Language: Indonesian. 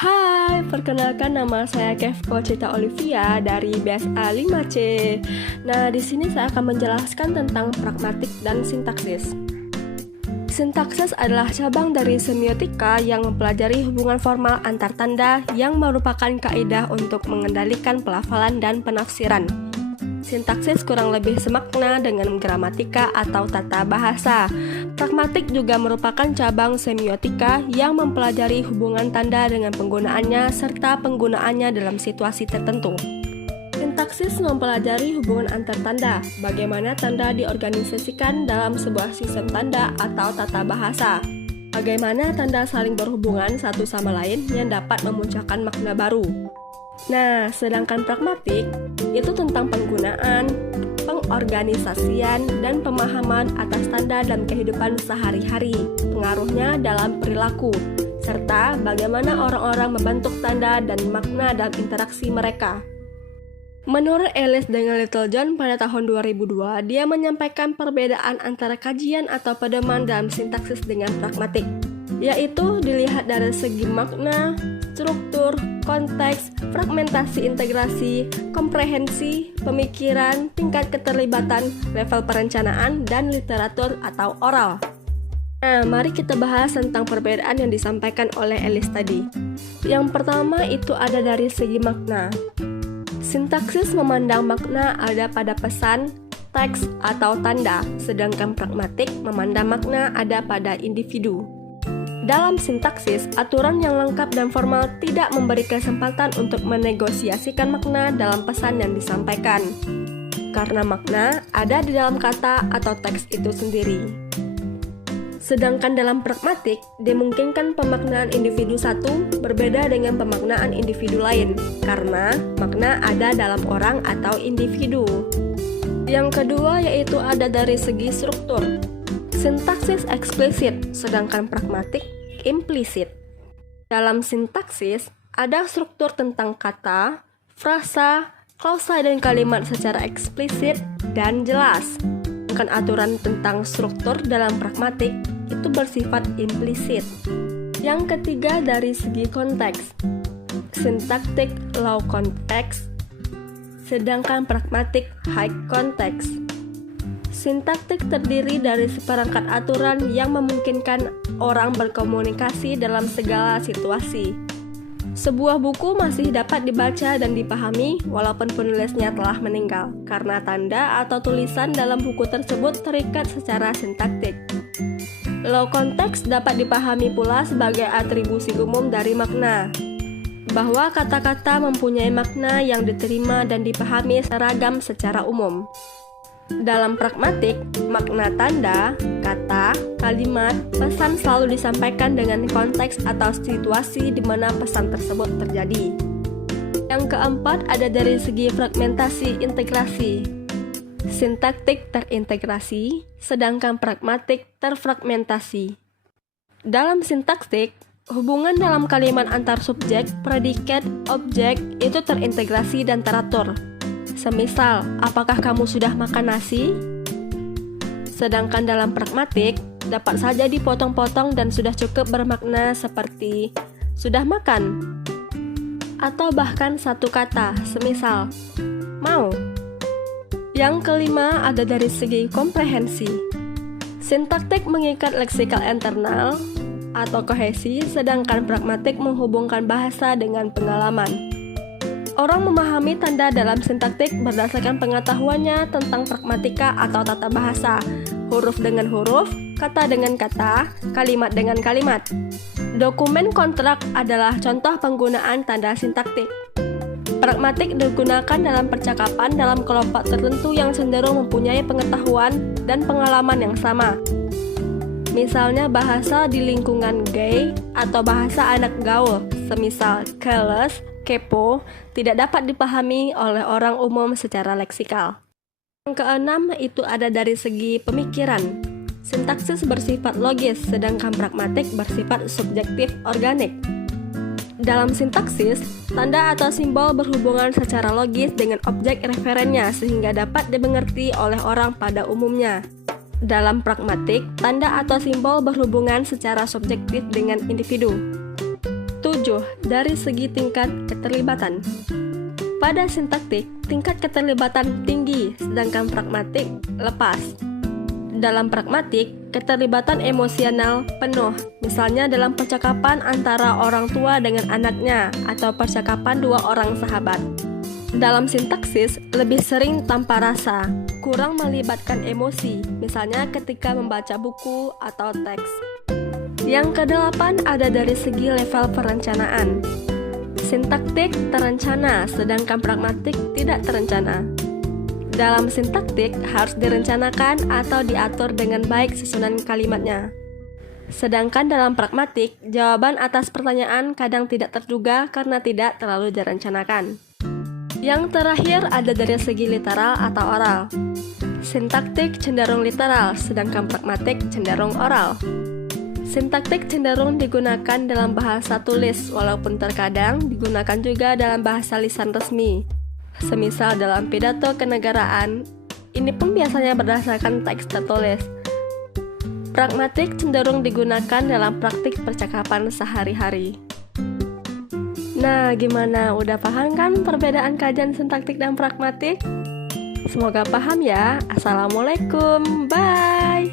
Hai, perkenalkan nama saya Kevko Cita Olivia dari BSA 5C. Nah, di sini saya akan menjelaskan tentang pragmatik dan sintaksis. Sintaksis adalah cabang dari semiotika yang mempelajari hubungan formal antar tanda yang merupakan kaidah untuk mengendalikan pelafalan dan penafsiran. Sintaksis kurang lebih semakna dengan gramatika atau tata bahasa. Pragmatik juga merupakan cabang semiotika yang mempelajari hubungan tanda dengan penggunaannya serta penggunaannya dalam situasi tertentu. Sintaksis mempelajari hubungan antar tanda, bagaimana tanda diorganisasikan dalam sebuah sistem tanda atau tata bahasa. Bagaimana tanda saling berhubungan satu sama lain yang dapat memunculkan makna baru. Nah, sedangkan pragmatik itu tentang penggunaan, pengorganisasian, dan pemahaman atas tanda dalam kehidupan sehari-hari, pengaruhnya dalam perilaku, serta bagaimana orang-orang membentuk tanda dan makna dalam interaksi mereka. Menurut Ellis dengan Littlejohn pada tahun 2002, dia menyampaikan perbedaan antara kajian atau pedoman dalam sintaksis dengan pragmatik, yaitu dilihat dari segi makna, struktur, konteks, fragmentasi integrasi, komprehensi, pemikiran, tingkat keterlibatan, level perencanaan, dan literatur atau oral. Nah, mari kita bahas tentang perbedaan yang disampaikan oleh Ellis tadi. Yang pertama itu ada dari segi makna. Sintaksis memandang makna ada pada pesan, teks, atau tanda, sedangkan pragmatik memandang makna ada pada individu. Dalam sintaksis, aturan yang lengkap dan formal tidak memberi kesempatan untuk menegosiasikan makna dalam pesan yang disampaikan, karena makna ada di dalam kata atau teks itu sendiri. Sedangkan dalam pragmatik, dimungkinkan pemaknaan individu satu berbeda dengan pemaknaan individu lain, karena makna ada dalam orang atau individu. Yang kedua yaitu ada dari segi struktur. Sintaksis eksplisit, sedangkan pragmatik implisit. Dalam sintaksis, ada struktur tentang kata, frasa, klausa, dan kalimat secara eksplisit dan jelas. Sedangkan aturan tentang struktur dalam pragmatik itu bersifat implisit. Yang ketiga dari segi konteks. Syntactic low context, sedangkan pragmatic high context. Sintaktik terdiri dari seperangkat aturan yang memungkinkan orang berkomunikasi dalam segala situasi. Sebuah buku masih dapat dibaca dan dipahami walaupun penulisnya telah meninggal, karena tanda atau tulisan dalam buku tersebut terikat secara sintaktik. Low context dapat dipahami pula sebagai atribusi umum dari makna, bahwa kata-kata mempunyai makna yang diterima dan dipahami seragam secara umum. Dalam pragmatik, makna tanda, kata, kalimat, pesan selalu disampaikan dengan konteks atau situasi di mana pesan tersebut terjadi. Yang keempat ada dari segi fragmentasi integrasi. Sintaktik terintegrasi, sedangkan pragmatik terfragmentasi. Dalam sintaktik, hubungan dalam kalimat antar subjek, predikat, objek itu terintegrasi dan teratur. Semisal, apakah kamu sudah makan nasi? Sedangkan dalam pragmatik, dapat saja dipotong-potong dan sudah cukup bermakna seperti sudah makan. Atau bahkan satu kata, semisal, mau. Yang kelima ada dari segi komprehensi. Sintaktik mengikat leksikal internal atau kohesi, sedangkan pragmatik menghubungkan bahasa dengan pengalaman. Orang memahami tanda dalam sintaktik berdasarkan pengetahuannya tentang pragmatika atau tata bahasa, huruf dengan huruf, kata dengan kata, kalimat dengan kalimat. Dokumen kontrak adalah contoh penggunaan tanda sintaktik. Pragmatik digunakan dalam percakapan dalam kelompok tertentu yang cenderung mempunyai pengetahuan dan pengalaman yang sama. Misalnya bahasa di lingkungan gay atau bahasa anak gaul, semisal careless, kepo, tidak dapat dipahami oleh orang umum secara leksikal. Yang keenam itu ada dari segi pemikiran. Sintaksis bersifat logis, sedangkan pragmatik bersifat subjektif organik. Dalam sintaksis, tanda atau simbol berhubungan secara logis dengan objek referennya sehingga dapat dimengerti oleh orang pada umumnya. Dalam pragmatik, tanda atau simbol berhubungan secara subjektif dengan individu. 7 dari segi tingkat keterlibatan. Pada sintaktik, tingkat keterlibatan tinggi, sedangkan pragmatik lepas. Dalam pragmatik, keterlibatan emosional penuh, misalnya dalam percakapan antara orang tua dengan anaknya atau percakapan dua orang sahabat. Dalam sintaksis, lebih sering tanpa rasa, kurang melibatkan emosi, misalnya ketika membaca buku atau teks. Yang kedelapan ada dari segi level perencanaan. Sintaktik terencana, sedangkan pragmatik tidak terencana. Dalam sintaktik harus direncanakan atau diatur dengan baik susunan kalimatnya. Sedangkan dalam pragmatik, jawaban atas pertanyaan kadang tidak terduga karena tidak terlalu direncanakan. Yang terakhir ada dari segi literal atau oral. Sintaktik cenderung literal, sedangkan pragmatik cenderung oral. Sintaktik cenderung digunakan dalam bahasa tulis, walaupun terkadang digunakan juga dalam bahasa lisan resmi. Semisal dalam pidato kenegaraan, ini pun biasanya berdasarkan teks tertulis. Pragmatik cenderung digunakan dalam praktik percakapan sehari-hari. Nah, gimana? Udah paham kan perbedaan kajian sintaktik dan pragmatik? Semoga paham ya. Assalamualaikum. Bye.